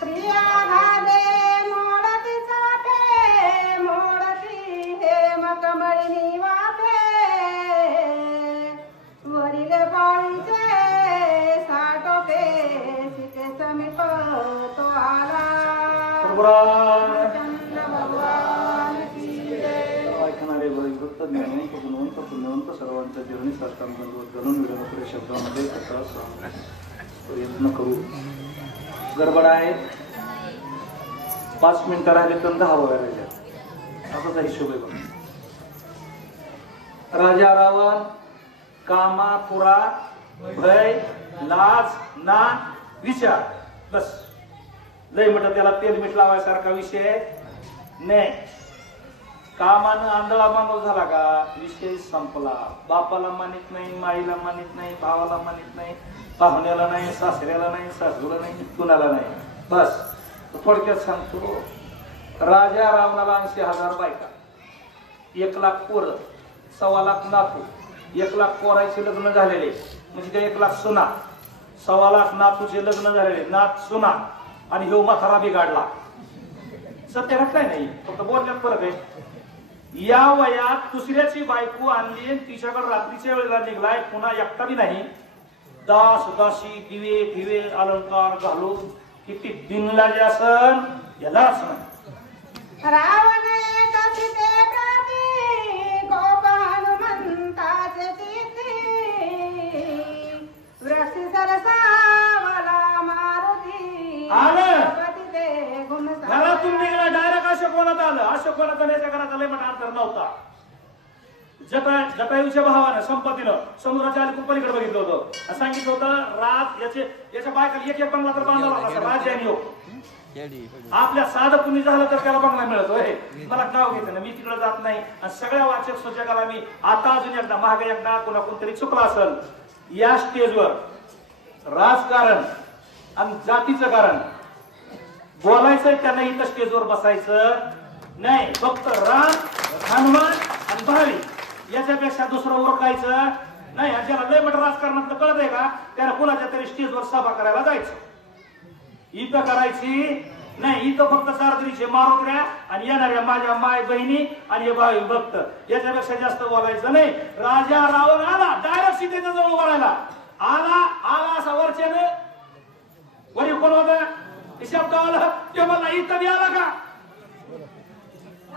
प्रिया घाले मोडती चाफे मोडती हे मकमळी वाफे वरील पाळीचे साठोपे सिके समीप तो आला चंद्र भगवान की जय. ऐकणारे भक्त ज्ञानवंत गुणवंत पुण्यवंत सर्वांच्या जीवनी साष्टांग दंडवत घालून विरमपुरे शब्दामध्ये कथा सांगण्याचा प्रयत्न करू. गडबड आहे. 5 मिनिटं राहिले तर 10 वगैरे राहिले असाच हिशोब आहे बघ. राजा रावण कामा पुरा भय लाज ना विचार बस लय म्हटलं त्याला तेल मीठ लावायसारखा विषय नाही. कामानं आंधळा माणूस झाला का विषय संपला. बापाला मानित नाही माईला मानित नाही भावाला मानित नाही पाहुण्याला नाही सासऱ्याला नाही सासूला नाही कुणाला नाही. बस थोडक्यात सांगतो. राजा रावणाला 80,000 बायका 1 लाख पोरं 1.25 लाख नातू 1 लाख पोरायचे लग्न झालेले म्हणजे ते 1 लाख सुना 1.25 लाख नातूचे लग्न झालेले नात सुना आणि ह्यो म्हातारा बिघाडला. सत्य काय नाही फक्त बोलण्यात फरक आहे. या वयात दुसऱ्याची बायको आणली तिच्याकडे रात्रीच्या वेळेला निघलाय पुन्हा एकटा बी नाही. दास दासी दिवे फिवे अलंकार घालून किती बिनलाजे असन यालाच नाही. रावण एक सीते प्रती कोप हनुमंताचे तिथी वृक्ष सरसावला मारुती आलं पतिते घुमसा घरातून निघाला डायरेक्ट अशोकवनात आलं. अशोकवनात त्याच्या घरात आलंय म्हणा अंतर नव्हता. जटायूच्या भावानं संपत्तीनं समुद्राच्या अलीकडे पलीकडे बघितलं होतं. सांगितलं होतं रात याच्या बायकाला एक बंगला तर बांधला होता राजाने योग. आपल्या साधं कुणी झालं तर त्याला बंगला मिळतोय. मला नाव घेतं ना मी तिकडे जात नाही. आणि सगळ्या वाचक सूचकाला मी आता अजून एकदा महाग एकदा कोणा कोणतरी चुकला असेल या स्टेजवर राजकारण आणि जातीचं कारण बोलायचंय त्यांना इथं स्टेजवर बसायचं नाही. फक्त राम हनुमान आणि भावी याच्यापेक्षा दुसरं ओळखायचं नाही. ज्याला लय मोठं राजकारणात कळत आहे का त्याला कुणाच्या तरी स्टेजवर सभा करायला जायचं. इथं करायची नाही. इथं फक्त चारदरीचे मारुत्र्या आणि येणाऱ्या माझ्या माय बहिणी आणि हे भावी भक्त याच्यापेक्षा जास्त बोलायचं नाही. राजा रावण आला डायरेक्ट सीतेच्या जवळ बोलायला आला असा वरच्याने वरी कोण होता शब्द आला ते मला इथं बी आला का.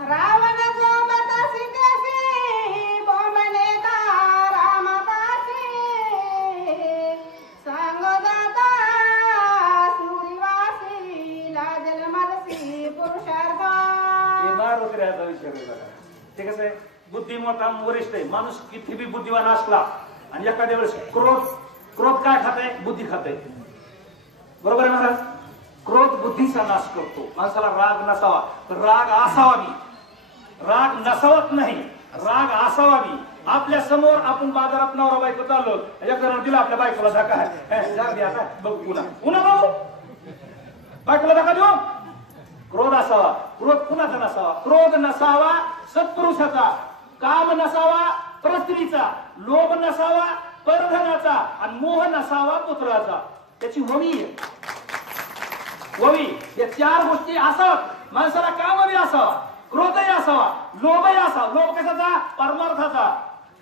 रावण सोबत सीतेशी बोंबले का रामदासी सांग जाता सूर्यवासी लाजल मरसी पुरुषार्थ. हे मारुत्र्याचा विचार आहे. ते कसं आहे बुद्धिमत्ता वरिष्ठ आहे. माणूस किती बी बुद्धिवान असला आणि एखाद्या वेळेस क्रोध काय खाते बुद्धी खाते. बरोबर आहे महाराज. क्रोध बुद्धीचा नाश करतो. माणसाला राग नसावा तर राग असावावी. राग नसावत नाही राग असावावी. आपल्या समोर आपण बाजारात नवरा बायको चाललो एकानं दिला आपल्या बायकोला धक्का आहे जाग द्या आता बघ पुन्हा भाऊ बायकोला धक्का देऊ. क्रोध असावा. क्रोध कुणाचा नसावा. क्रोध नसावा सत्पुरुषाचा. काम नसावा परस्त्रीचा. लोभ नसावा परधनाचा आणि मोह नसावा पुत्राचा. त्याची हवी या 4 गोष्टी असाव्यात. माणसाला काम बी असावा क्रोधही असावा लोभही असावा. लोभ कशाचा परमार्थाचा.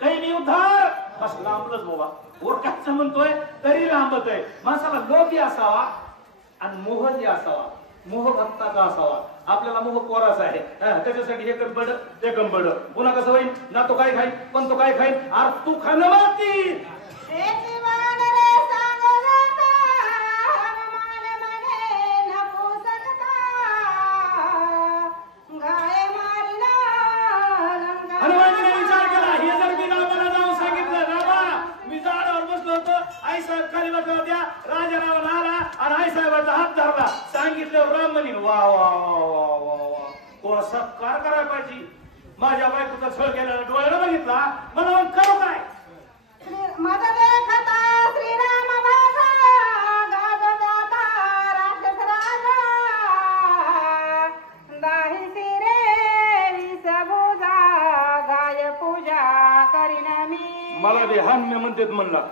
काही मी उद्धार बस लांबलंच बाबा ओरकाचं म्हणतोय तरी लांबत आहे. माणसाला लोभही असावा आणि मोहही असावा. मोह भक्ताचा असावा. आपल्याला मोह कोराचा आहे त्याच्यासाठी हे कंबड ते कंबड पुन्हा कसं होईल ना तो काय खाईल पण तो काय खाईल अरे तू खाणं माती. राजा रावण आला आणि आई साहेबांचा हात धरला. सांगितलं राम म्हणे वा वा वा वा वा वा कोण सत्कार करायला पाहिजे. माझ्या बायकोचा छळ केलेला डोळ्याला बघितला मला मग करू काय. माझा देखता श्रीराम माझा गाजदाता राक्षस राजा दाही सिरे विसभुजा गाय पूजा करीन मी. मला बी हान्य म्हणतात म्हणला.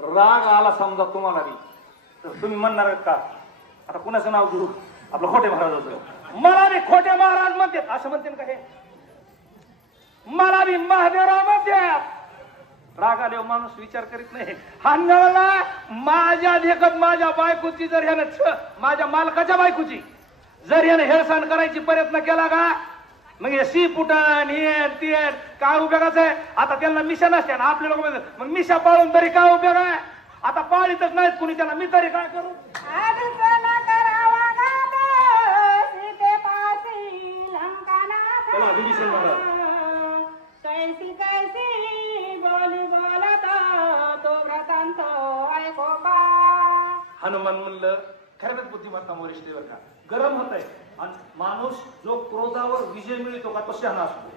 राग आला समजा तुम्हाला बी तर तुम्ही म्हणणार का आता कुणाचं नाव घेऊ आपलं खोटे महाराज होतं मला बी खोटे महाराज म्हणते असं म्हणते का हे मला बी महादेवराव म्हणते राग आले माणूस विचार करीत नाही हानगळला माझ्या देखत माझ्या बायकोची जर ह्यानं माझ्या मालकाच्या बायकोची जर याने हेळसाण करायची प्रयत्न केला का मग हे सी पुटन हे ते काय उपयोगाचं आहे आता त्यांना मिशा नसते ना आपले लोक मग मिशा पाळून तरी काय उपयोग आहे आता पाळीतच नाहीत कुणी त्यांना मी तरी काय करू चला, विभीषण महाराज. कैसी कैसी बोली बोलता तो व्रतांत ऐको बा हनुमान म्हणलं खरंच बुद्धिमत्ता वरिष्ठ बर का गरम होत आहे आणि माणूस जो क्रोधावर विजय मिळतो का तो शहाणा असतो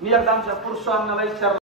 मी एकदा आमच्या पुरुषांना विचारलं